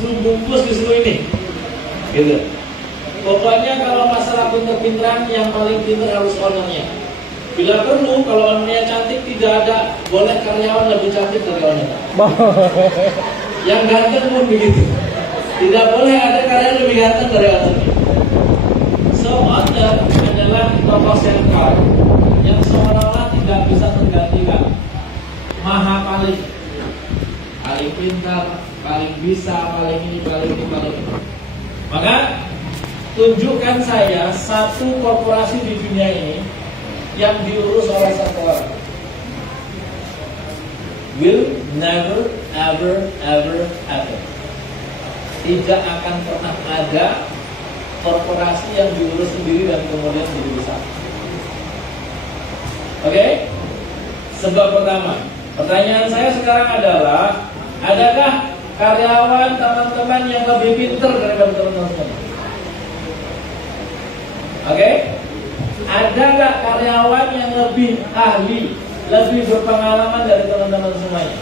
disuruh bungkus, disuruh ini, gitu. Pokoknya kalau masalah pinter-pinteran, yang paling pinter harus ownernya. Bila perlu, kalau ownernya cantik, tidak ada, boleh karyawan lebih cantik dari ownernya. Yang ganteng pun begitu. Tidak boleh ada karyawan lebih ganteng dari ownernya. So, owner adalah tokoh sentral yang seolah-olah tidak bisa tergantikan. Maha paling pintar, paling bisa, paling ini. Maka tunjukkan saya satu korporasi di dunia ini yang diurus oleh satu orang. Will never, ever. Tidak akan pernah ada korporasi yang diurus sendiri dan kemudian jadi besar. Oke? Sebab pertama, pertanyaan saya sekarang adalah, adakah karyawan teman-teman yang lebih pintar daripada teman-teman? Oke? Ada nggak karyawan yang lebih ahli, lebih berpengalaman dari teman-teman semuanya?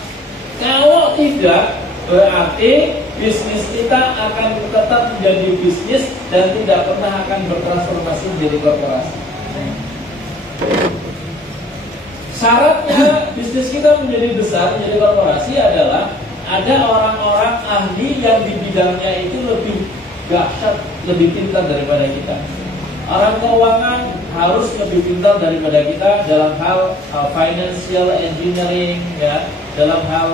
Kalau tidak, berarti bisnis kita akan tetap menjadi bisnis dan tidak pernah akan bertransformasi menjadi korporasi. Syaratnya bisnis kita menjadi besar, menjadi korporasi adalah ada orang-orang ahli yang di bidangnya itu lebih dahsyat, lebih pintar daripada kita. Orang keuangan harus lebih pintar daripada kita dalam hal financial engineering, ya, dalam hal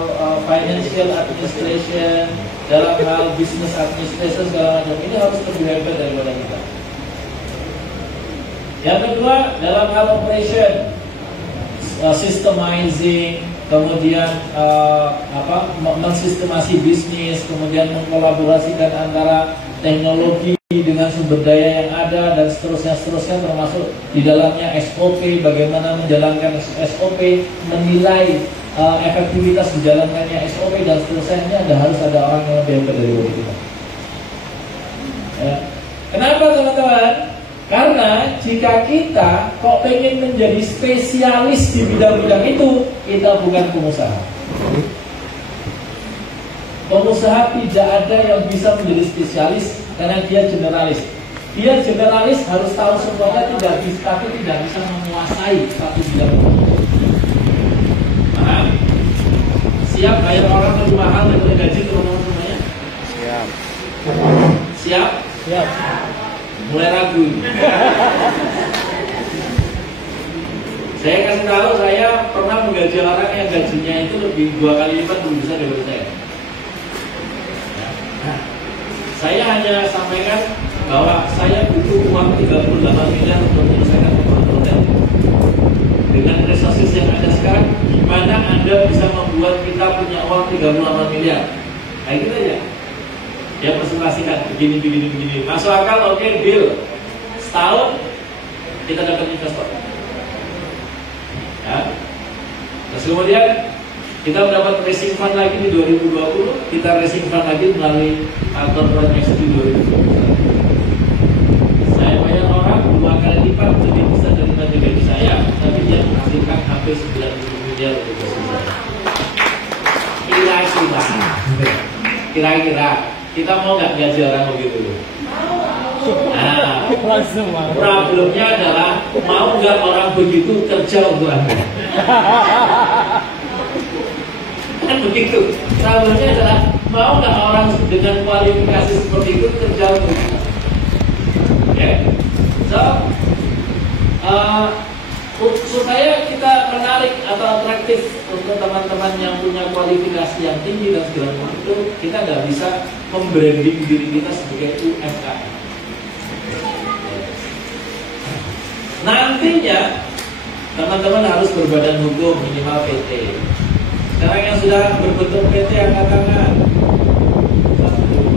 financial administration, dalam hal business administration segala macam. Ini harus lebih hebat daripada kita. Yang kedua, dalam hal operation, systemizing, kemudian mensistemasi bisnis, kemudian mengkolaborasikan antara teknologi dengan sumber daya yang ada dan seterusnya termasuk di dalamnya SOP, bagaimana menjalankan SOP, menilai efektivitas dijalankannya SOP dan seterusnya. Ini harus ada orang yang lebih hebat dari kita. Ya. Kenapa teman-teman? Karena jika kita kok pengen menjadi spesialis di bidang-bidang itu, kita bukan pengusaha. Pengusaha tidak ada yang bisa menjadi spesialis karena dia generalis. Dia generalis harus tahu semuanya, tidak bisa, tapi tidak bisa menguasai satu bidang. Paham? Siap bayar orang lebih mahal daripada gaji teman-teman semuanya? Siap. Siap? Siap. Mulai ragu. Saya kasih tahu, saya pernah menggaji orang yang gajinya itu lebih 2 kali lipat lebih besar daripada saya. Nah, saya hanya sampaikan bahwa saya butuh uang 38 miliar untuk menyelesaikan hotel. Dengan resources yang ada sekarang, gimana Anda bisa membuat kita punya uang 38 miliar? Kayak gitu aja. Dia presentasikan begini. Masuk akal, oke, deal. Setahun kita dapat investor. Ya. Terus kemudian kita mendapat raising fund lagi di 2020, kita raising fund lagi melalui corporate exit di 2021. Saya bayar orang 2 kali lipat lebih besar daripada gaji saya, tapi dia menghasilkan hampir 90 miliar untuk saya. Kira-kira kita mau nggak gaji orang begitu? Nah, problemnya adalah mau nggak orang begitu kerja untuk Anda? Kan begitu. Problemnya adalah mau nggak orang dengan kualifikasi seperti itu kerja untuk kita? Ya, supaya kita menarik atau atraktif untuk teman-teman yang punya kualifikasi yang tinggi dan segala macam itu, kita nggak bisa membranding diri kita sebagai UMKM. Nantinya teman-teman harus berbadan hukum minimal PT. Sekarang yang sudah berbentuk PT angkat tangan. 1, 2,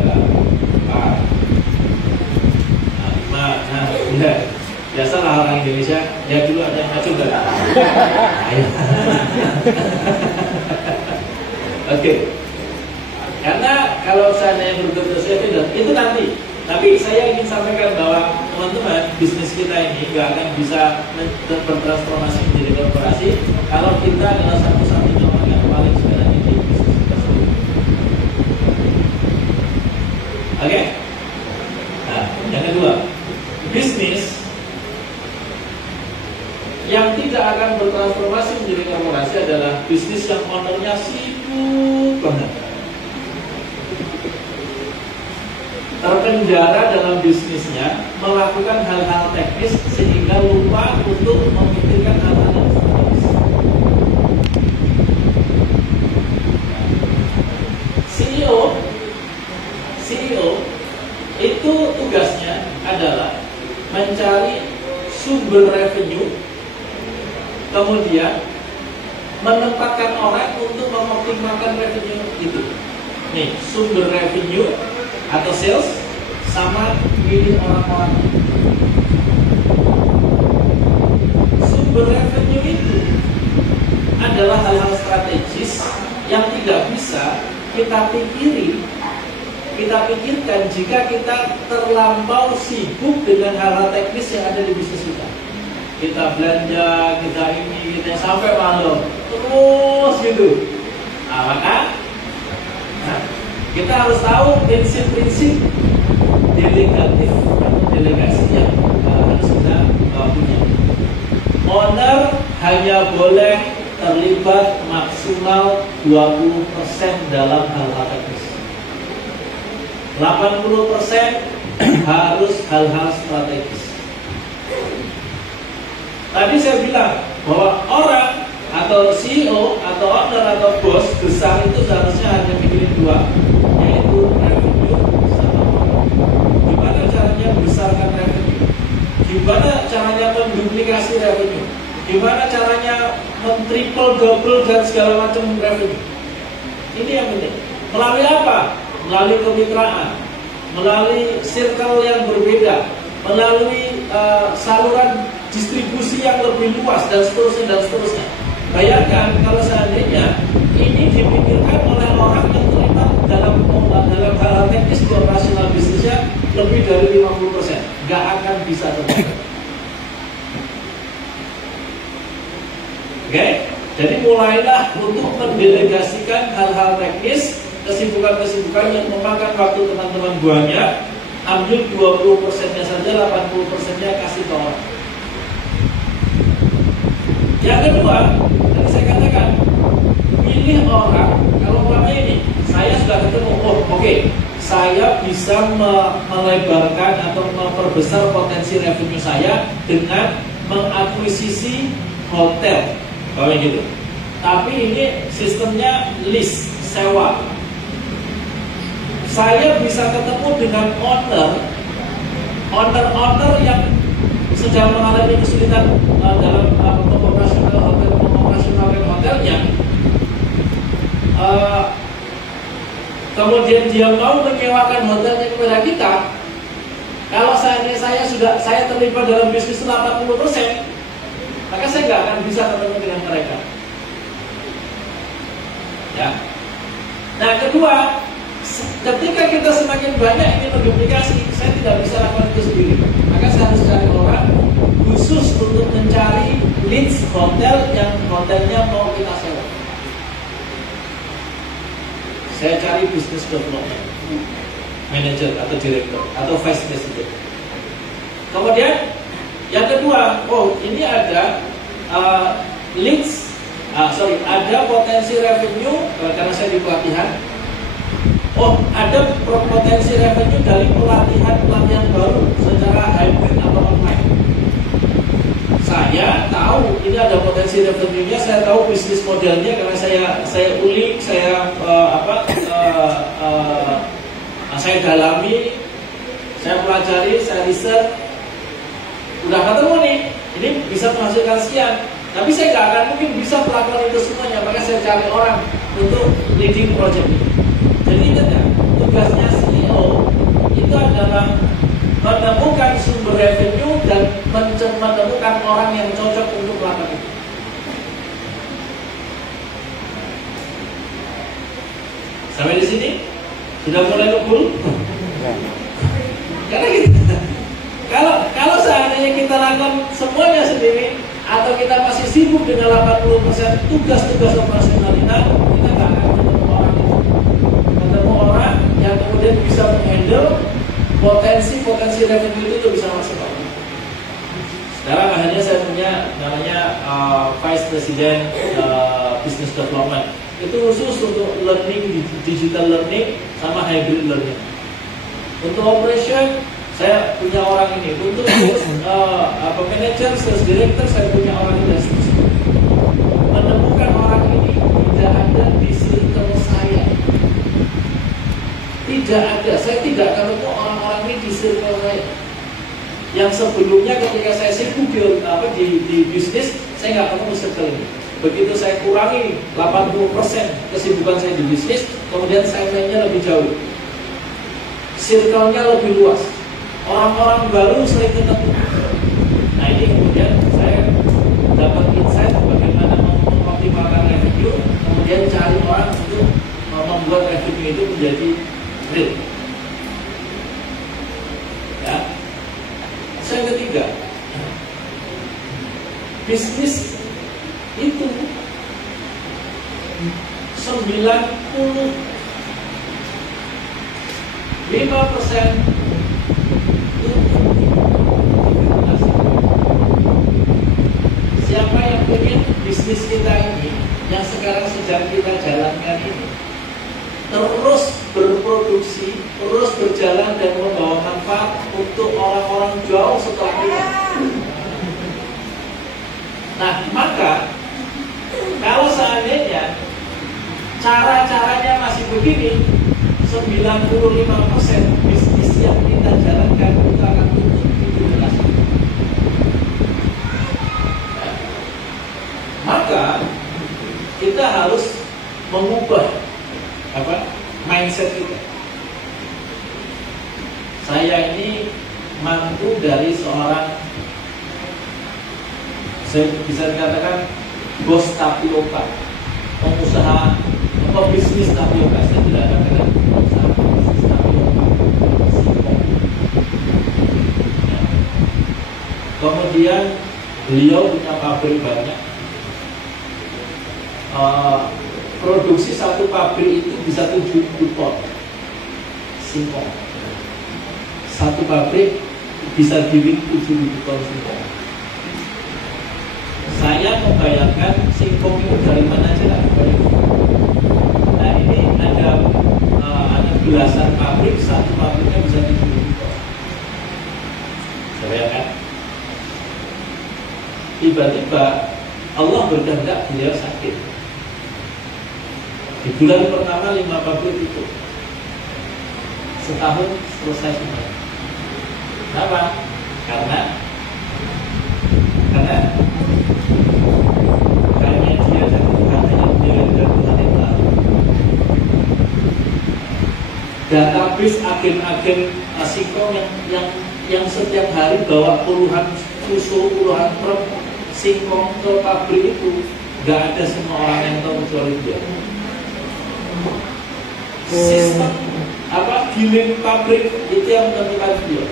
3, 4, 5. Nah, udah. Biasalah orang Indonesia, ya dulu ada yang maju enggak? Oke. Karena kalau seandainya berbentuk itu nanti. Tapi saya ingin sampaikan bahwa teman-teman, bisnis kita ini nggak akan bisa bertransformasi menjadi korporasi kalau kita adalah satu-satunya orang yang paling sebenarnya di bisnis kita sendiri. terpenjara dalam bisnisnya, melakukan hal-hal teknis sehingga lupa untuk memikirkan hal-hal yang strategis. CEO itu tugasnya adalah mencari sumber revenue, kemudian menempatkan orang untuk mengoptimalkan revenue itu. Nih, sumber revenue atau sales sama pilih orang-orang. Sumber revenue itu adalah hal-hal strategis yang tidak bisa kita pikirkan jika kita terlampau sibuk dengan hal-hal teknis yang ada di bisnis kita. Kita belanja, kita ini, kita sampai malam terus gitu. Maka kita harus tahu prinsip-prinsip delegatif atau delegasi yang harus kita punya. Owner hanya boleh terlibat maksimal 20% dalam hal-hal teknis. 80% harus hal-hal strategis. Tadi saya bilang bahwa orang atau CEO atau owner atau bos besar itu seharusnya hanya mikirin dua, yaitu revenue sama orang. Gimana caranya membesarkan revenue? Gimana caranya menduplikasi revenue? Gimana caranya men-triple, double dan segala macam revenue? Ini yang penting. Melalui apa? Melalui kemitraan, melalui circle yang berbeda, melalui saluran distribusi yang lebih luas dan seterusnya. Bayangkan kalau seandainya ini dipikirkan oleh orang yang terlibat dalam hal teknis di operasional bisnisnya lebih dari 50%, nggak akan bisa tercapai. Oke, jadi mulailah untuk mendelegasikan hal-hal teknis, kesibukan-kesibukan yang memakan waktu teman-teman banyak. Ambil 20%-nya saja, 80%-nya kasih ke orang. Yang kedua, tadi saya katakan, pilih orang. Kalau umpamanya ini, saya sudah ketemu, oke, saya bisa melebarkan atau memperbesar potensi revenue saya dengan mengakuisisi hotel, gitu. Tapi ini sistemnya lease, sewa. Saya bisa ketemu dengan owner yang sedang mengalami kesulitan dalam mengoperasionalkan hotelnya. Kemudian dia mau menyewakan hotelnya kepada kita. Kalau saya terlibat dalam bisnis 80%, maka saya nggak akan bisa ketemu dengan mereka. Ya. Nah, kedua, ketika kita semakin banyak ingin menduplikasi, saya tidak bisa lakukan itu sendiri. Maka saya harus cari orang khusus untuk mencari leads hotel yang hotelnya mau kita sewa. Saya cari business development manager atau director atau vice president. Kemudian yang kedua, ini ada leads, ada potensi revenue karena saya di pelatihan. Ada potensi revenue dari pelatihan baru secara hybrid atau online. Saya tahu ini ada potensi revenue-nya, saya tahu bisnis modelnya karena saya ulik, saya dalami, saya pelajari, saya riset. Udah ketemu nih, ini bisa menghasilkan sekian. Tapi saya nggak akan mungkin bisa melakukan itu semuanya, maka saya cari orang untuk leading project ini. Jadi ingat ya, tugasnya CEO itu adalah menemukan sumber revenue dan menemukan orang yang cocok untuk melakukan itu. Sampai di sini sudah mulai ngebul. Karena kalau seandainya kita lakukan semuanya sendiri atau kita masih sibuk dengan 80% tugas-tugas operasional kita nggak akan ketemu orang yang kemudian bisa menghandle potensi revenue itu bisa maksimal. Sekarang akhirnya saya punya namanya Vice President Business Development. itu khusus untuk learning, digital learning sama hybrid learning. Untuk operation saya punya orang ini, untuk manager, sales director saya punya orang ini. Menemukan orang ini tidak ada di circle saya, tidak ada. Saya tidak akan ketemu orang-orang ini di circle saya. Yang sebelumnya ketika saya sibuk di bisnis, saya nggak ketemu circle ini. Begitu saya kurangi 80% kesibukan saya di bisnis, kemudian saya mainnya lebih jauh, circle-nya lebih luas, orang-orang baru sering ketemu. Nah ini kemudian saya dapat insight bagaimana mengoptimalkan revenue, kemudian cari orang untuk membuat revenue itu menjadi real. Ya. Yang ketiga, bisnis itu 95% siapa yang ingin bisnis kita ini, yang sekarang sedang kita jalankan ini, terus berproduksi, terus berjalan dan membawa manfaat untuk orang-orang jauh setelah kita. Nah, maka kalau seandainya cara-caranya masih begini, 95% bisnis yang kita jalankan itu akan tutup di generasi. Maka kita harus mengubah mindset kita. Saya ini mantu dari seorang, saya bisa dikatakan bos tapioka, pengusaha bisnis tapioka. Saya tidak akan katakan pengusaha bisnis tapioka. Kemudian beliau punya pabrik banyak. Produksi satu pabrik itu bisa 7.000 ton singkong. Satu pabrik bisa giving 7.000 ton singkong. Saya membayangkan singkong itu dari mana aja. Nah ini ada belasan pabrik, satu pabriknya bisa 7.000 ton. Saya bayangkan. Tiba-tiba Allah berkehendak beliau sakit. Di bulan pertama 5 pabrik itu setahun selesai semua. Kenapa? Karena dia dan katanya dia dan Tuhan yang lalu. Database agen-agen singkong yang setiap hari bawa puluhan susu, puluhan truk singkong ke pabrik itu, nggak ada semua orang yang tahu kecuali dia. Sistem giling pabrik itu yang menentukan dia.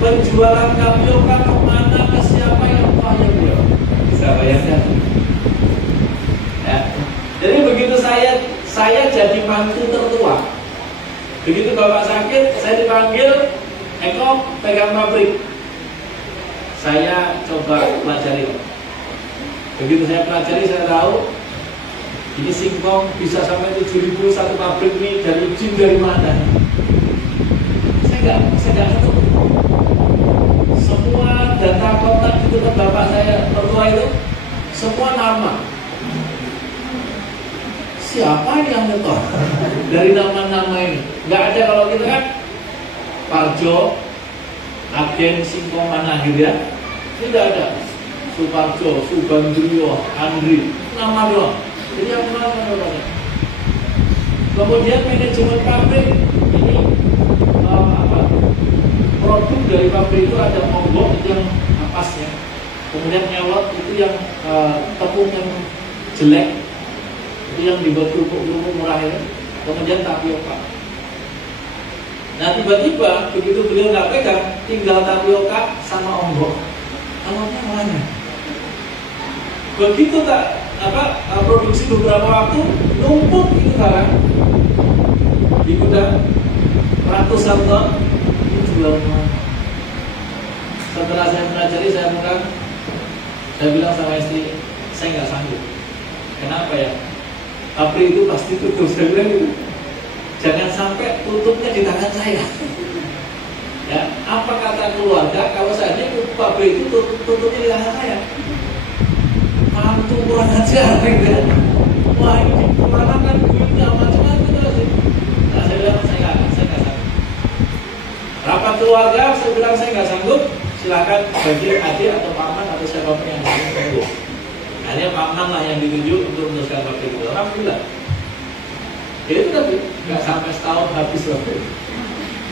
Penjualan tapioka kemana, ke siapa yang tahu dia. Bisa bayangkan. Ya. Jadi begitu saya jadi mantu tertua. Begitu bapak sakit, saya dipanggil, Eko pegang pabrik. Saya coba pelajari. Begitu saya pelajari, saya tahu ini singkong bisa sampai 7.000 satu pabrik ini, dari izin dari mana? Saya nggak tahu. Semua data kontak itu ke bapak saya tertua itu, semua nama. Siapa yang nyetor dari nama-nama ini? Nggak ada. Kalau kita kan Parjo, agen singkong mana gitu ya? Tidak ada. Suparjo, Subandrio, Andri, nama doang. Jadi yang mana namanya? Kemudian manajemen pabrik ini produk dari pabrik itu ada monggok itu yang napasnya, kemudian nyelot itu yang tepung yang jelek, itu yang dibuat kerupuk-kerupuk murah itu, kemudian tapioka. Nah tiba-tiba begitu beliau nggak pegang, tinggal tapioka sama onggok. Onggoknya mana? Begitu tak produksi beberapa waktu, numpuk itu barang di gudang ratusan ton, ini jual mana? Setelah saya pelajari, saya bilang sama istri, saya nggak sanggup. Kenapa? pabrik itu pasti tutup. Saya bilang gitu. Jangan sampai tutupnya di tangan saya. Ya, apa kata keluarga kalau seandainya pabrik itu tutupnya di tangan saya? Mantu kurang ajar, gitu. Wah, ini kemana kan duitnya macam-macam gitu. Nah, saya bilang saya nggak sanggup. Rapat keluarga, saya bilang saya nggak sanggup. Silakan bagi adik atau paman atau siapapun yang sanggup. Hanya paman lah yang ditunjuk untuk meneruskan pabrik itu. Alhamdulillah. Jadi itu tadi nggak sampai setahun habis loh.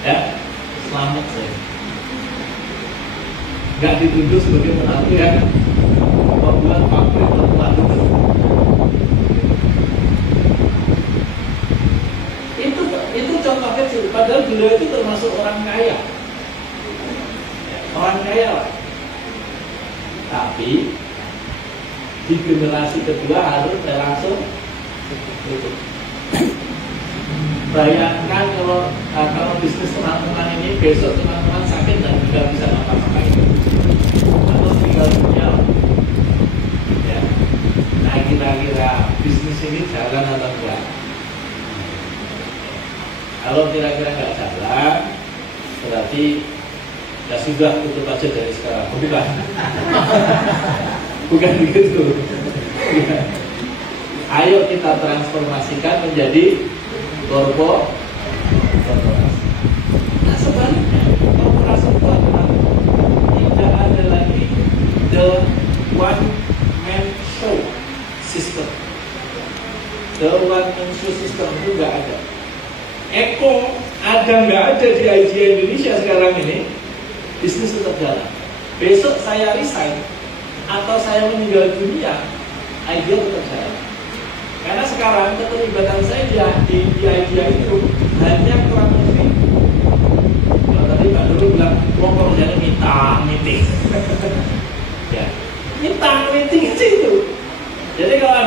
Ya, selamat saya. Nggak ditunjuk sebagai menantu yang membuat pabrik terpadu. Itu contoh kecil. Padahal beliau itu termasuk orang kaya. Orang kaya lah. Tapi di generasi kedua harus langsung tutup. Bayangkan kalau bisnis teman-teman ini besok teman-teman sakit dan tidak bisa ngapa-ngapain atau tinggal dunia. Ya. Nah, kira-kira bisnis ini jalan atau enggak? Kalau kira-kira nggak jalan, berarti ya sudah tutup aja dari sekarang. Bukan, bukan begitu. Ayo kita transformasikan menjadi korporasi. Nah, sebaliknya korporasi itu adalah tidak ada lagi the one man show system. The one man show system itu nggak ada. Eko ada nggak ada di IGI Indonesia sekarang ini, bisnis tetap jalan. Besok saya resign atau saya meninggal dunia, IGI tetap jalan. Karena sekarang keterlibatan saya di IGI itu hanya kurang lebih. Kalau tadi Pak Dulu bilang, wong kerjanya meeting, ya, meeting aja itu. Jadi kalau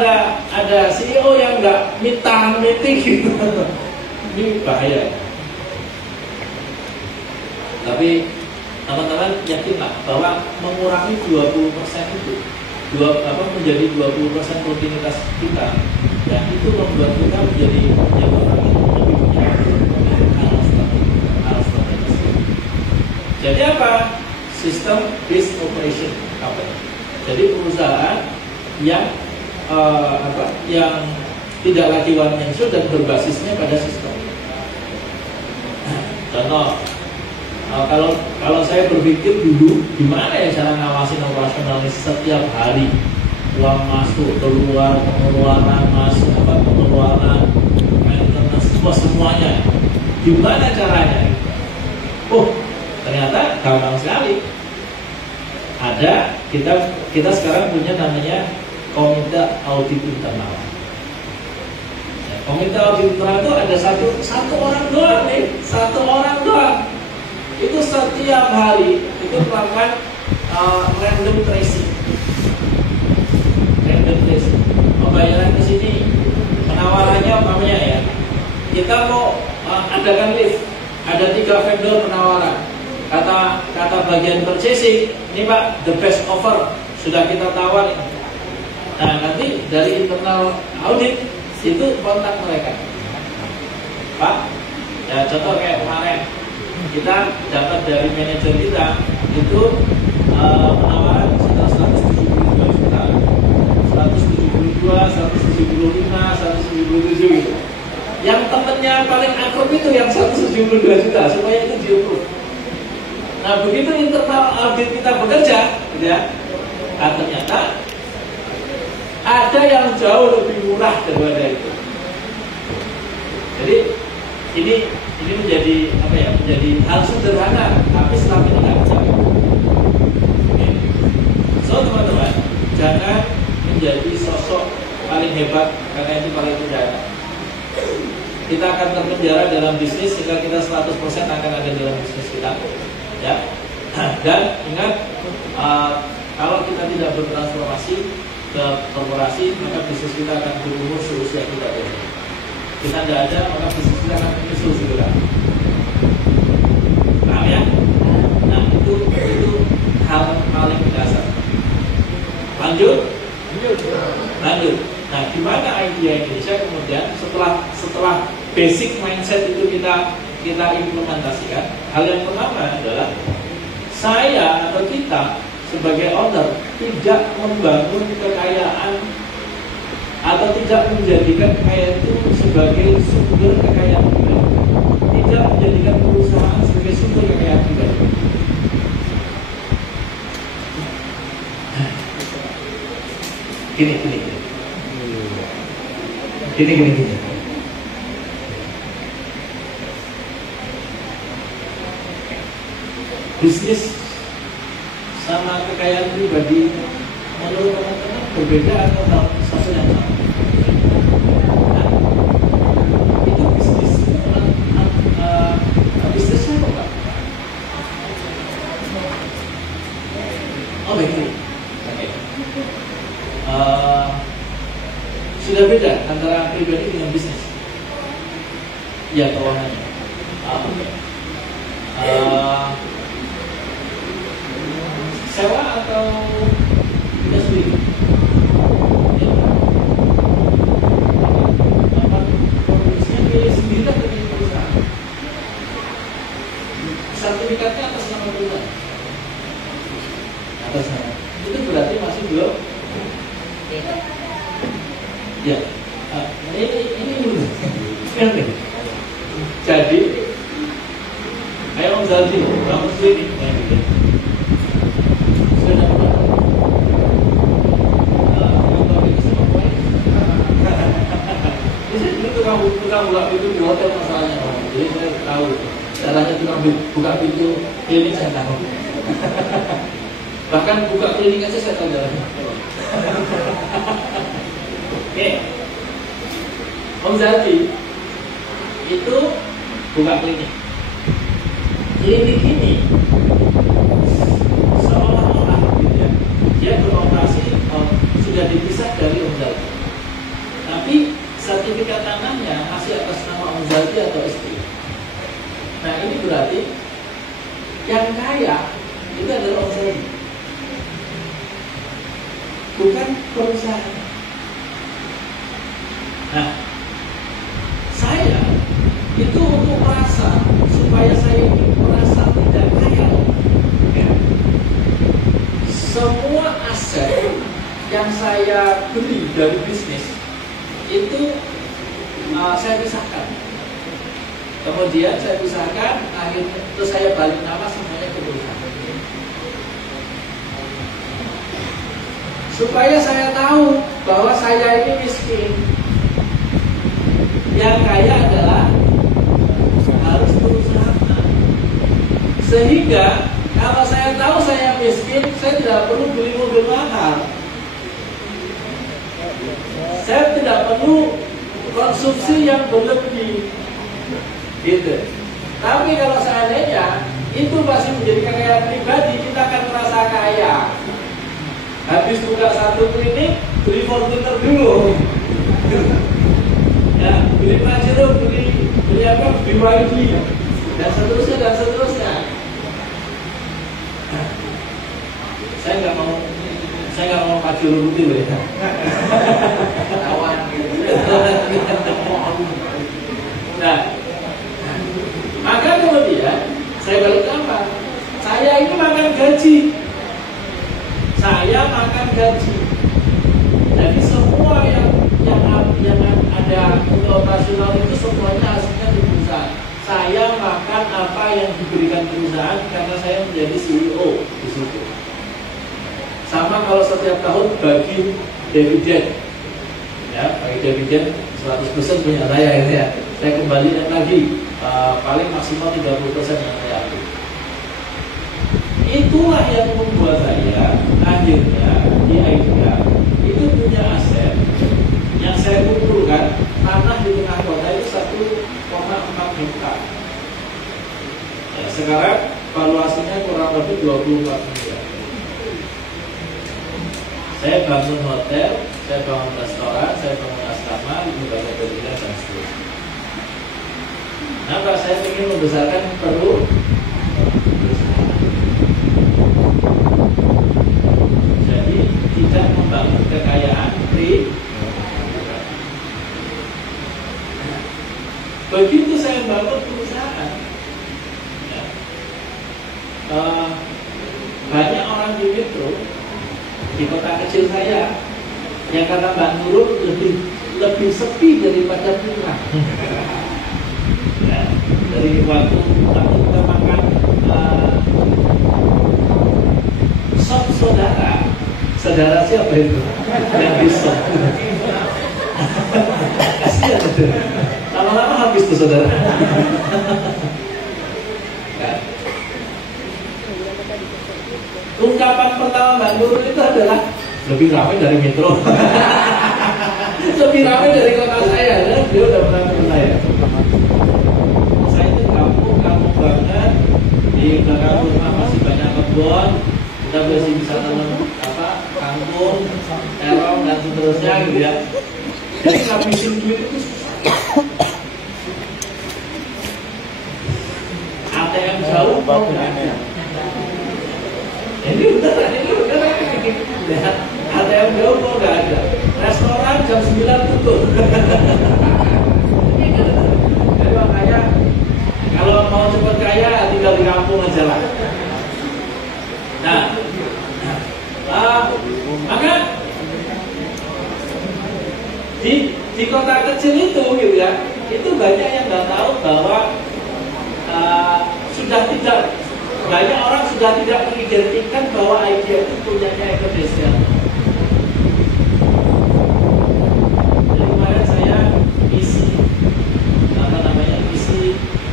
ada CEO yang nggak meeting gitu. Ini bahaya. Tapi teman-teman yakinlah bahwa mengurangi 20% itu menjadi 20% rutinitas kita, ya itu membuat kita menjadi orang yang lebih punya hal strategis. Jadi apa? System based operation company. Jadi perusahaan yang yang tidak lagi one man show dan berbasisnya pada sistem. Contoh, kalau saya berpikir dulu gimana ya cara ngawasin operasionalis setiap hari, uang masuk keluar, pengeluaran masuk pengeluaran, maintenance semuanya, gimana caranya? Oh, ternyata gampang sekali. Ada kita sekarang punya namanya komite audit internal. Komite audit internal itu ada satu orang doang nih, satu orang doang. Itu setiap hari itu melakukan random tracing. Pembayaran ke sini, penawarannya umpamanya ya. Kita mau adakan lift, ada 3 vendor penawaran. Kata bagian purchasing, ini Pak, the best offer sudah kita tawarin. Nah, nanti dari internal audit itu kontak mereka. Pak, ya contoh kayak kemarin kita dapat dari manajer kita itu penawaran sekitar 172 juta, 172, 175, 177 gitu. Yang temennya paling akrab itu yang 172 juta supaya itu di-approve. Nah, begitu internal audit kita bekerja, gitu ya, ternyata ada yang jauh lebih murah daripada itu. Jadi ini menjadi menjadi hal sederhana, tapi selama ini nggak bisa. So teman-teman, jangan menjadi sosok paling hebat karena itu paling mudah. Kita akan terpenjara dalam bisnis sehingga kita 100% akan ada dalam bisnis kita, ya. Dan ingat, kalau kita tidak bertransformasi ke korporasi, maka bisnis kita akan berumur seusia kita. Kita tidak ada, maka bisnis kita akan menyusul segera. Paham ya? Nah, itu hal paling dasar. Lanjut. Nah, gimana idea Indonesia kemudian setelah basic mindset itu kita implementasikan? Hal yang pertama adalah saya atau kita sebagai owner tidak membangun kekayaan atau tidak menjadikan kekayaan itu sebagai sumber kekayaan pribadi, tidak menjadikan perusahaan sebagai sumber kekayaan pribadi. Gini. Bisnis sama kekayaan pribadi menurut teman-teman berbeda atau satu yang sama? Nah, itu bisnisnya apa, Pak? Oh, begini. Oke. Sudah beda antara pribadi dengan bisnis. Ya, keuangannya. Sewa atau kita sendiri? Ya. Apa produksinya pilih sendiri atau pilih perusahaan? Sertifikatnya atas nama perusahaan? Atas nama. Itu berarti masih belum. Ya. Ini dulu. Jadi, ayo Om Zaldi, bangun sendiri. Tukang buka pintu di hotel masalahnya, jadi saya tahu caranya tukang buka pintu klinik saya tahu. Bahkan buka klinik aja saya tahu jalannya. Oke, Om Zaldi itu buka klinik. Klinik ini seolah-olah gitu ya, dia beroperasi sudah dipisah dari Om Zaldi, tapi sertifikat tanahnya masih atas nama Om Zaldi atau istri. Nah, ini berarti yang kaya itu adalah Om Zaldi, bukan perusahaan. Nah, saya itu untuk merasa supaya saya merasa tidak kaya, ya, semua aset yang saya beli dari bisnis itu saya pisahkan. Kemudian saya pisahkan, akhirnya terus saya balik nama semuanya ke perusahaan. Supaya saya tahu bahwa saya ini miskin. Yang kaya adalah harus perusahaan. Sehingga kalau saya tahu saya miskin, saya tidak perlu beli mobil mahal. Saya tidak perlu konsumsi yang berlebih, gitu. Tapi kalau seandainya itu masih menjadi kekayaan pribadi, kita akan merasa kaya. Habis buka satu klinik, beli Fortuner dulu, ya, beli Pajero, beli apa, BYD, dan seterusnya. Saya nggak mau Pajero putih, ya. Nah, maka kemudian saya balik nama. Saya ini makan gaji. Jadi semua yang ada untuk operasional itu semuanya hasilnya di perusahaan. Saya makan apa yang diberikan perusahaan karena saya menjadi CEO di situ. Sama kalau setiap tahun bagi dividen, ya, bagi dividen 100% punya saya ini ya. Saya kembalikan lagi paling maksimal 30% yang saya ambil. Itulah yang membuat saya akhirnya di idea itu punya aset yang saya kumpulkan. Tanah di tengah kota itu 1,4 hektar. Ya, sekarang valuasinya kurang lebih 24 miliar. Saya bangun hotel, saya bangun restoran, saya bangun asrama, lembaga pendidikan dan seterusnya. Kenapa saya ingin membesarkan perlu? Jadi tidak membangun kekayaan Begitu saya bangun perusahaan, ya, banyak orang di metro, di kota kecil saya, yang kata Mbak Nurul lebih sepi daripada Pura. Ya, dari waktu kita makan sop saudara siapa itu yang di sop? Kasihan itu. Lama-lama habis tuh saudara. Ungkapan pertama Mbak Nurul itu adalah lebih ramai dari metro. Lebih ramai dari kota saya. Dia udah pernah ke saya. Saya itu kampung banget. Di belakang rumah masih banyak kebun. Kita masih bisa tanam kangkung, terong dan seterusnya gitu ya. Jadi ngabisin duit itu ATM jauh kok nggak ada. Ini beneran. Lihat, ATM jauh kok nggak ada. Restoran jam 9 tutup. Jadi makanya kalau mau cepat kaya tinggal di kampung aja lah. Nah, maka di kota kecil itu gitu ya, itu banyak yang nggak tahu bahwa banyak orang sudah tidak mengidentikan bahwa IDEA itu punyanya Indonesia. Jadi kemarin saya isi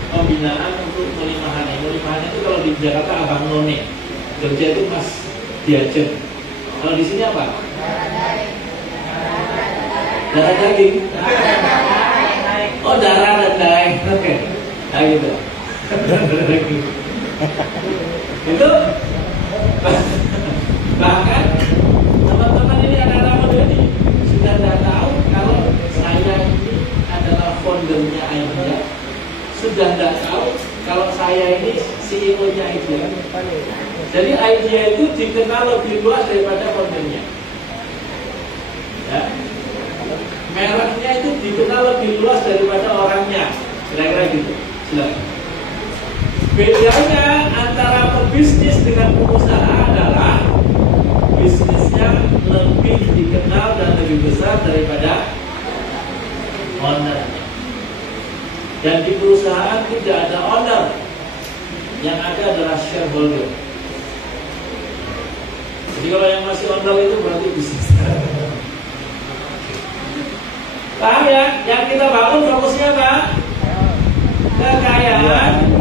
pembinaan untuk Mulimahan. Mulimahan itu kalau di Jakarta Abang None, Jogja itu Mas Diajen. Kalau di sini apa? Darah daging. Oh, darah dan daging. Oke. Nah gitu. Itu bahkan teman-teman ini anak-anak muda ini sudah tidak tahu kalau saya ini adalah foundernya IDEA. Sudah tidak tahu kalau saya ini CEO-nya IDEA. Jadi IDEA itu dikenal lebih luas daripada foundernya. Ya. Mereknya itu dikenal lebih luas daripada orangnya. Kira-kira gitu. Silakan. Bedanya antara pebisnis dengan pengusaha adalah bisnisnya lebih dikenal dan lebih besar daripada ownernya. Dan di perusahaan tidak ada owner, yang ada adalah shareholder. Jadi kalau yang masih owner itu berarti bisnis. Paham ya? Yang kita bangun fokusnya apa? Kekayaan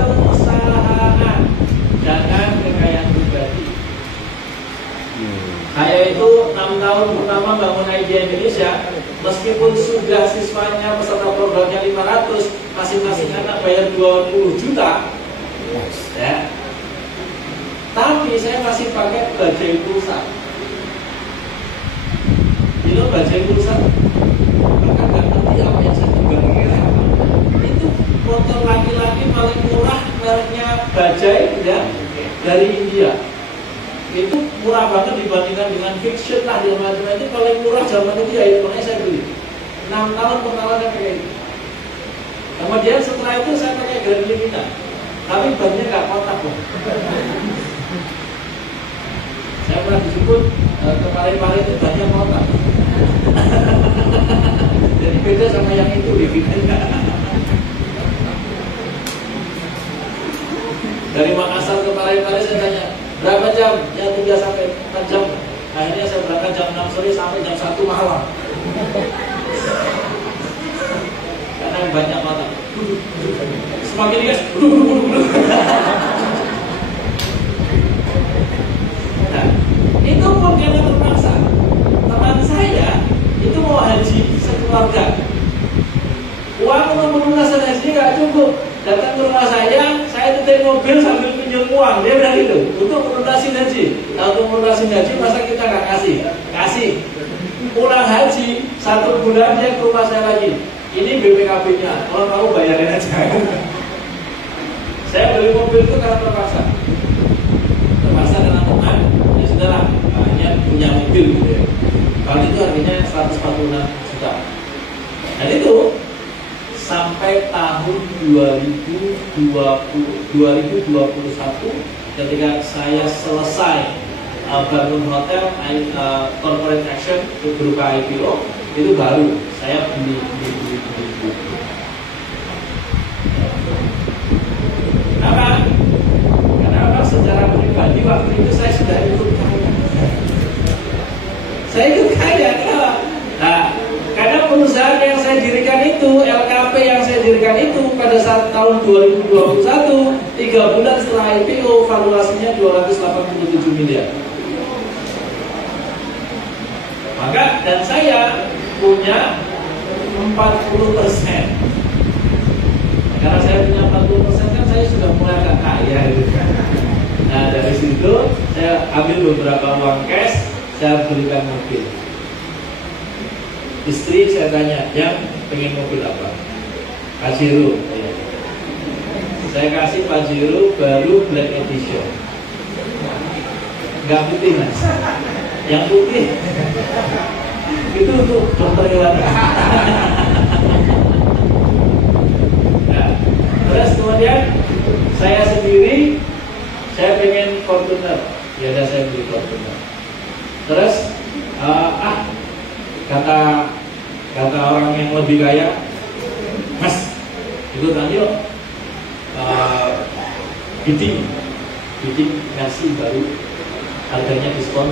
perusahaan, jangan kekayaan pribadi. Saya itu 6 tahun pertama bangun IDEA Indonesia, meskipun sudah siswanya peserta programnya 500, masing-masing anak bayar 20 juta, ya. Tapi saya masih pakai bajai pulsa. Itu bajai pulsa, mereka nggak ngerti apa yang saya pegang. Itu motor laki-laki paling murah, mereknya Bajaj ya, dari India. Itu murah banget dibandingkan dengan Fiction lah, dan macam-macam. Itu paling murah zaman itu ya, makanya saya beli. 6 tahun pertama saya pakai itu. Kemudian setelah itu saya pakai Grand Limina, tapi bannya nggak kotak loh. Saya pernah disebut ke Pare-Pare itu banyak kotak. Jadi beda sama yang itu Limina. Dari Makassar ke Pare-Pare saya tanya, berapa jam? Ya 3 sampai 4 jam. Akhirnya saya berangkat jam 6 sore sampai jam 1 malam. Karena banyak mata. Semakin gas, nah, itu pun karena terpaksa. Teman saya itu mau haji sekeluarga. Uang untuk melunaskan haji nggak cukup. Datang ke rumah saya titip mobil sambil pinjam uang. Dia bilang gitu, untuk melunasi haji. Untuk melunasi haji masa kita nggak kasih. Pulang haji 1 bulan dia ke rumah saya lagi. Ini BPKB-nya, kalau kamu bayarin aja. Saya beli mobil itu karena terpaksa dengan teman. Ya sudahlah, dia punya mobil gitu ya. Kali itu harganya 146 juta. sampai tahun 2021 ketika saya selesai bangun hotel corporate action berupa IPO, itu baru saya beli. Kenapa? Karena secara pribadi waktu itu saya sudah ikut kaya. Saya ikut kaya, kenapa? Nah, karena perusahaan yang saya dirikan itu, LKP yang saya dirikan itu pada saat tahun 2021, 3 bulan setelah IPO, valuasinya 287 miliar. Maka, dan saya punya 40%. Karena saya punya 40% kan saya sudah mulai agak kaya gitu. Nah dari situ saya ambil beberapa uang cash, saya belikan mobil. Istri saya tanya, yang pengen mobil apa? Pajero. Saya kasih Pajero baru Black Edition. Nggak putih mas. Yang putih itu untuk dokter hewan. Terus kemudian saya sendiri, saya pengen Fortuner, ya udah saya beli Fortuner. Terus kata orang yang lebih kaya, mas ikutan yuk, bidding ngasih baru, harganya diskon,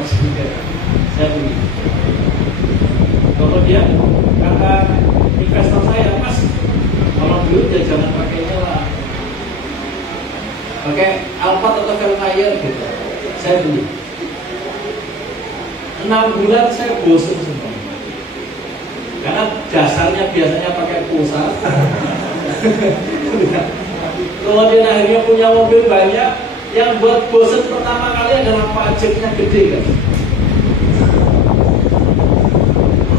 saya beli. Kemudian kata investor saya, mas kalau dulu ya jangan pakainya lah, pakai Alphard atau Velfire gitu. Saya beli. 6 bulan saya bosan semua. Karena dasarnya biasanya pakai pulsa. Kemudian akhirnya punya mobil banyak. Yang buat bosan pertama kali adalah pajaknya gede kan.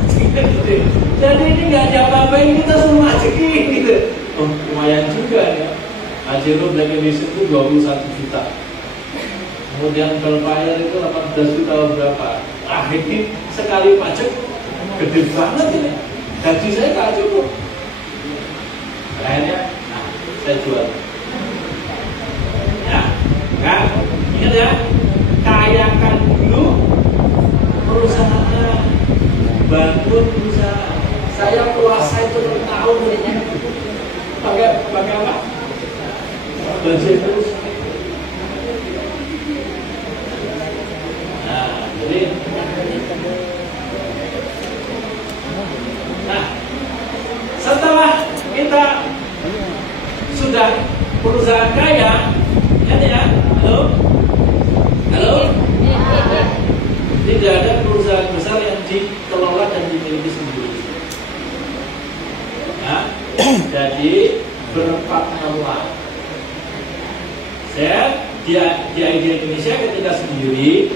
Pajaknya gede. Jadi ini nggak diapa-apain, kita suruh majekin gitu. Oh, lumayan juga ya. Pajero Black Edition itu 21 juta. Kemudian Velfire itu 18 juta berapa. Ini sekali pajak gede banget ini. Gaji saya nggak cukup. Akhirnya, saya jual. Ya, kan? Ingat ya, kayakan dulu perusahaan, bangun perusahaan. Saya puasa itu 6 tahun pakai apa? Belajar terus. Nah, jadi setelah kita sudah perusahaan kaya, ya, halo, tidak ada perusahaan besar yang dikelola dan dimiliki sendiri. Jadi berpartnerlah. Saya di Idea Indonesia ketika sendiri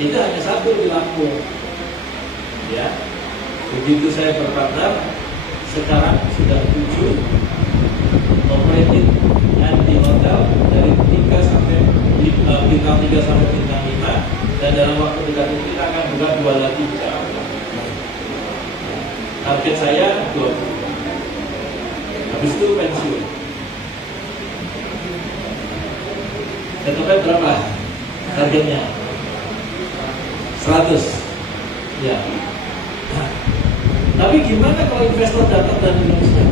itu hanya satu di Lampung. Ya, begitu saya berpartner, sekarang sudah 7 operated di hotel dari 3 sampai bintang 3 sampai bintang 5, dan dalam waktu dekat ini kita akan buka 2 lagi di Jakarta. Target saya 20. Habis itu pensiun. Tetapnya berapa targetnya? 100. Ya. Tapi gimana kalau investor datang dari Indonesia?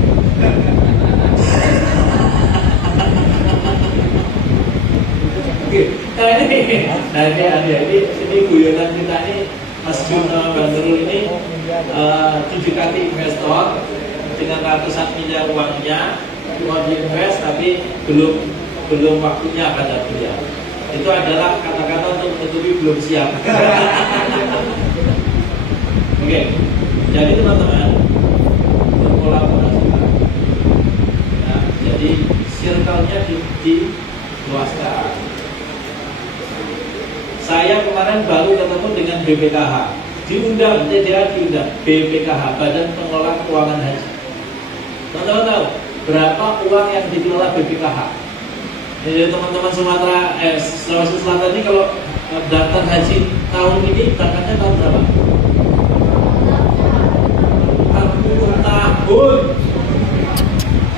Oke. Ini guyonan kita ini, Mas Juno Bandrul ini didekati investor dengan ratusan miliar uangnya, mau diinvest tapi belum waktunya kata dia. Itu adalah kata-kata untuk menutupi belum siap. Oke, jadi teman-teman berkolaborasi. Ya, jadi circle-nya diluaskan. Saya kemarin baru ketemu dengan BPKH, diundang BPKH, Badan Pengelola Keuangan Haji. Teman-teman tahu berapa uang yang dikelola BPKH? Jadi teman-teman Sulawesi Selatan ini kalau daftar haji tahun ini berangkatnya tahun berapa? 40 tahun.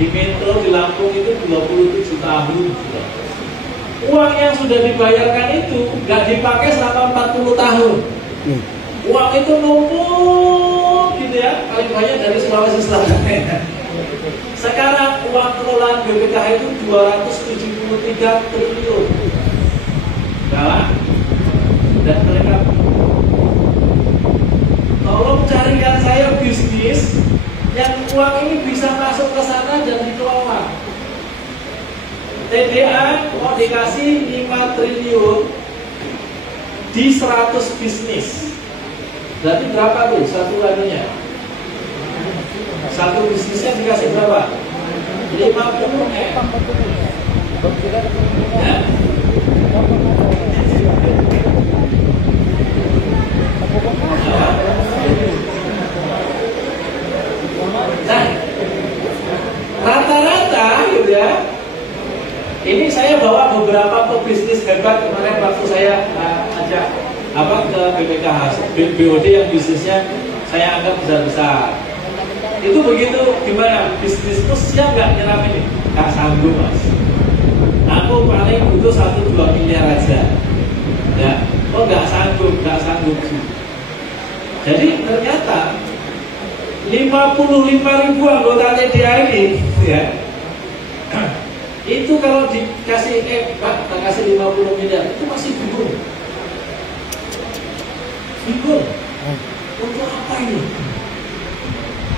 di Metro di Lampung itu 27 tahun. Uang yang sudah dibayarkan itu nggak dipakai selama 40 tahun. Uang itu numpuk gitu ya, paling banyak dari Sulawesi Selatan. Sekarang uang kelolaan BPKH itu 273 triliun. Kalah. Dan mereka tolong carikan saya bisnis yang uang ini bisa masuk ke sana dan dikelola. TDA mau dikasih 5 triliun di 100 bisnis. Berarti berapa tuh satu lainnya? Satu bisnisnya dikasih berapa? 50 M. Ya? Nah, rata-rata gitu ya. Ini saya bawa beberapa pebisnis hebat kemarin waktu saya ajak ke BPKH, BOD yang bisnisnya saya anggap besar-besar. Itu begitu gimana? Bisnisku siap nggak nyerap ini? Nggak sanggup mas. Aku paling butuh 1-2 miliar aja. Ya, oh nggak sanggup sih. Jadi ternyata 55.000 anggota TDA ini, ya, itu kalau dikasih Pak, kasih 50 miliar, itu masih bingung. Untuk apa ini?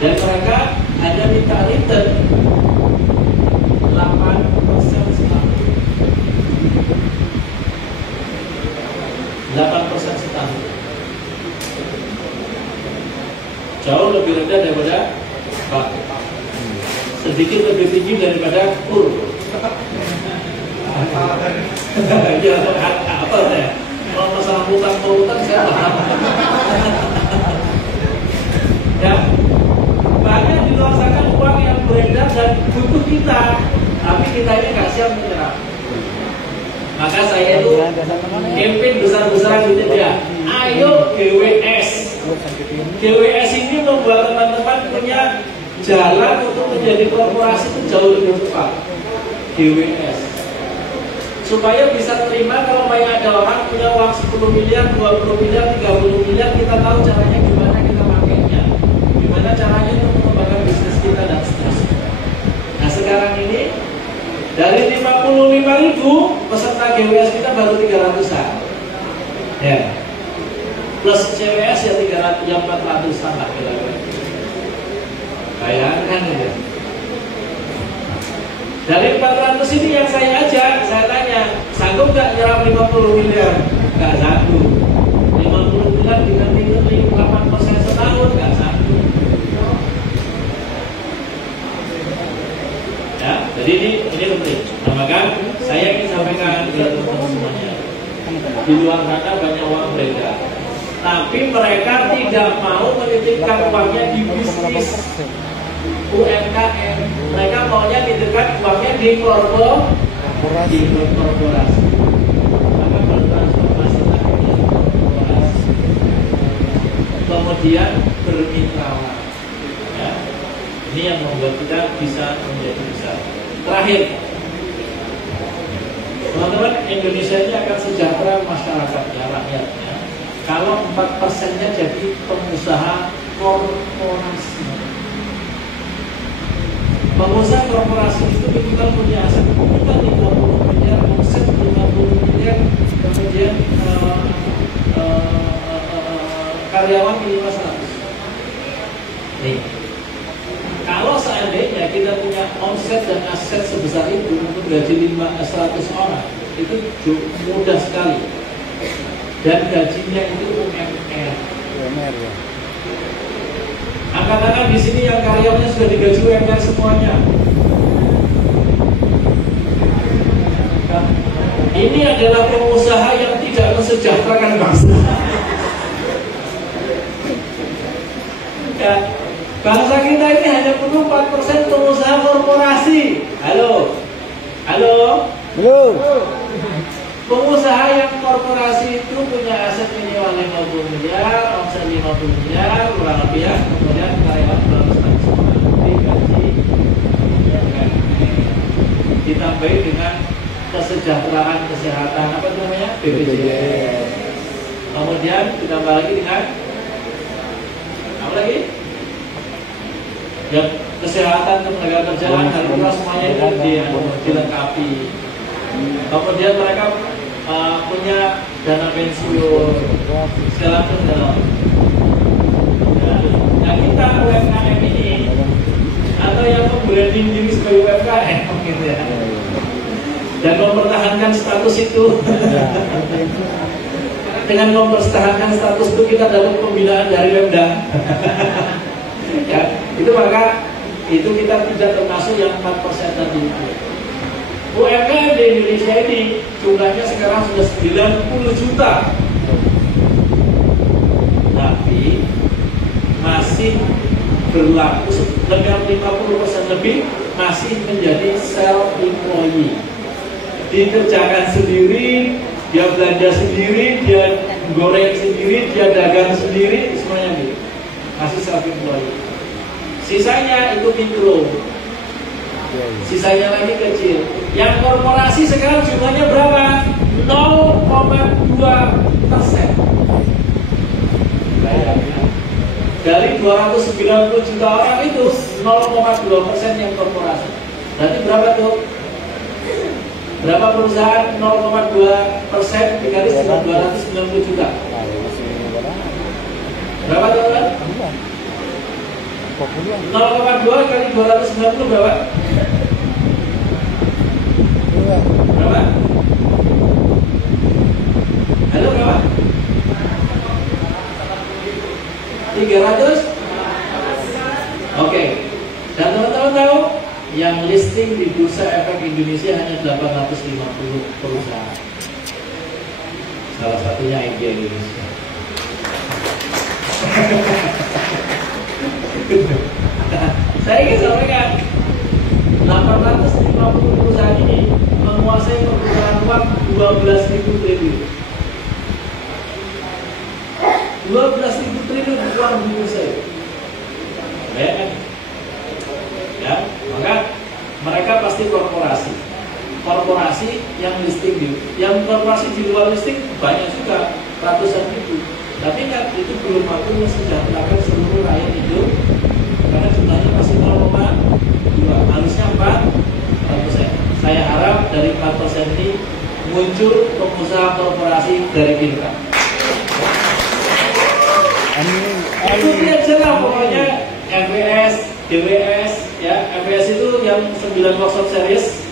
Dan mereka hanya minta return 8% setahun. 8% setahun. Jauh lebih rendah daripada Pak. Sedikit lebih tinggi daripada KUR. Ya, apa saya? Kalau masalah utang saya paham. Ya, banyak di luar sana uang yang beredar dan butuh kita, tapi kita ini nggak siap menyerap. Maka saya itu campaign besar-besaran gitu ya. Ayo GWS. GWS ini membuat teman-teman punya jalan untuk menjadi korporasi itu jauh lebih cepat. GWS. Supaya bisa terima kalau banyak ada orang punya uang 10 miliar, 20 miliar, 30 miliar, kita tahu caranya gimana kita pakainya. Gimana caranya untuk mengembangkan bisnis kita dan seterusnya. Nah sekarang ini dari 55.000 peserta GWS kita baru 300-an. Ya. Plus CWS ya 300, yang 400-an lah kira-kira. Bayangkan ya. Dari 400 ini yang saya ajak, saya tanya, sanggup gak nyerap 50 miliar? Gak sanggup. 50 miliar dengan nilai 8% setahun, gak sanggup. Ya, jadi ini penting. Nah, maka saya ingin sampaikan ke teman-teman semuanya. Di luar sana banyak uang beredar, tapi mereka tidak mau menitipkan uangnya di bisnis UMKM. Mereka maunya dititipkan uangnya di korporasi. Maka bertransformasi lagi korporasi. Kemudian bermitra. Ya. Ini yang membuat kita bisa menjadi besar. Terakhir, teman-teman, Indonesia ini akan sejahtera masyarakatnya, rakyatnya, kalau 4%-nya jadi pengusaha korporasi. Pengusaha korporasi itu minimal punya aset minimal 50 miliar, omset 50 miliar, kemudian karyawan minimal 100. Nih, kalau seandainya kita punya omset dan aset sebesar itu untuk gaji 100 orang, itu mudah sekali. Dan gajinya itu UMR ya. Angkat-angkat di sini yang karyawannya sudah digaji UMR semuanya. Ini adalah pengusaha yang tidak mensejahterakan bangsa. Ya, bangsa kita ini hanya perlu 4% pengusaha korporasi. Halo. Pengusaha yang korporasi itu punya aset minimal 50 miliar, omset 50 miliar, kurang lebih ya, kemudian karyawan 200 semua digaji UMR. kesejahteraan kesehatan, apa namanya, BPJS. Kemudian ditambah lagi dengan apa lagi? Ya, kesehatan tenaga kerjaan harus semuanya itu dilengkapi. Kemudian mereka punya dana pensiun segala macam. Nah, kita UMKM ini atau yang membranding diri sebagai UMKM gitu ya, dan mempertahankan status itu. Dengan mempertahankan status itu kita dapat pembinaan dari Pemda. Ya, itu maka itu kita tidak termasuk yang 4% tadi. UMKM di Indonesia ini jumlahnya sekarang sudah 90 juta, tapi masih berlaku lebih 50% lebih masih menjadi self-employed. Dikerjakan sendiri, dia belanja sendiri, dia goreng sendiri, dia dagang sendiri, semuanya gitu. Masih self-employed. Sisanya itu mikro, sisanya lagi kecil. Yang korporasi sekarang jumlahnya berapa? 0,2%. Dari 290 juta orang itu 0,2% yang korporasi. Berarti berapa tuh? Berapa perusahaan 0,2% dikali 290 juta? Berapa tuh kan? 0,2 kali 290 berapa? Berapa? Halo, berapa? 300? Oke. Dan teman-teman tahu yang listing di Bursa Efek Indonesia hanya 850 perusahaan. Salah satunya IG Indonesia. Saya ingin sampaikan 850 perusahaan ini menguasai perputaran uang 12.000 triliun. 12.000 triliun uang di Indonesia. Ya kan? Ya, maka mereka pasti korporasi. Korporasi yang listing yang korporasi di luar listing banyak juga, ratusan ribu. Tapi kan itu belum mampu mensejahterakan seluruh rakyat itu, karena jumlahnya masih 0,2, harusnya 4%. Saya harap dari 4% ini muncul pengusaha korporasi dari kita. Ikuti aja lah pokoknya MWS, DWS, ya. MWS itu yang 9 workshop series,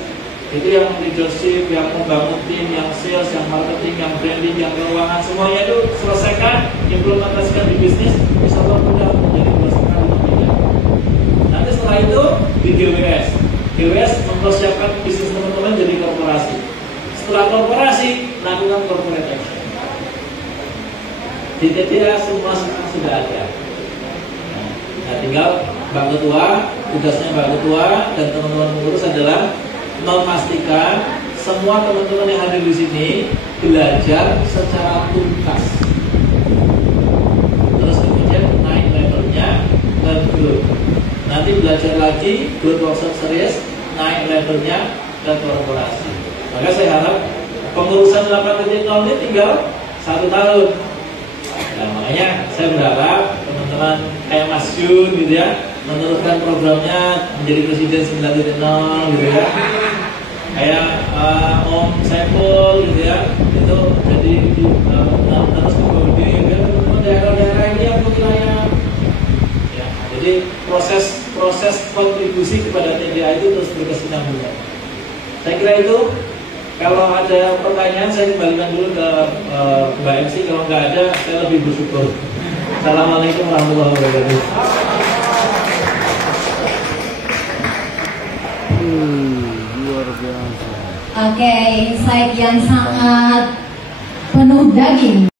itu yang leadership, yang membangun tim, yang sales, yang marketing, yang branding, yang keuangan, semuanya itu selesaikan, implementasikan di bisnis, bisa mudah menjadi bersekali lebih. Nanti setelah itu di DWS, DWS mempersiapkan bisnis teman-teman jadi korporasi. Setelah korporasi, lakukan corporate action. Di TDA semua sekarang sudah ada. Nah, tinggal Mbak Ketua, tugasnya Mbak Ketua dan teman-teman pengurus adalah memastikan semua teman-teman yang hadir di sini belajar secara tuntas. Terus kemudian naik levelnya ke grup. Nanti belajar lagi grup workshop series, naik levelnya ke korporasi. Maka saya harap pengurusan 8.0 ini tinggal 1 tahun. Nah, makanya saya berharap teman-teman kayak Mas Jun gitu ya, meneruskan programnya menjadi presiden 9.0 gitu ya. Kayak Om Saiful gitu ya, itu jadi terus kemudian daerah-daerah ini yang wilayah. Ya, jadi proses kontribusi kepada TDA itu terus berkesinambungan. Saya kira itu. Kalau ada pertanyaan saya kembalikan dulu ke Mbak MC. Kalau nggak ada, saya lebih bersyukur. Assalamualaikum warahmatullahi wabarakatuh. Luar biasa. Oke, insight yang sangat penuh daging.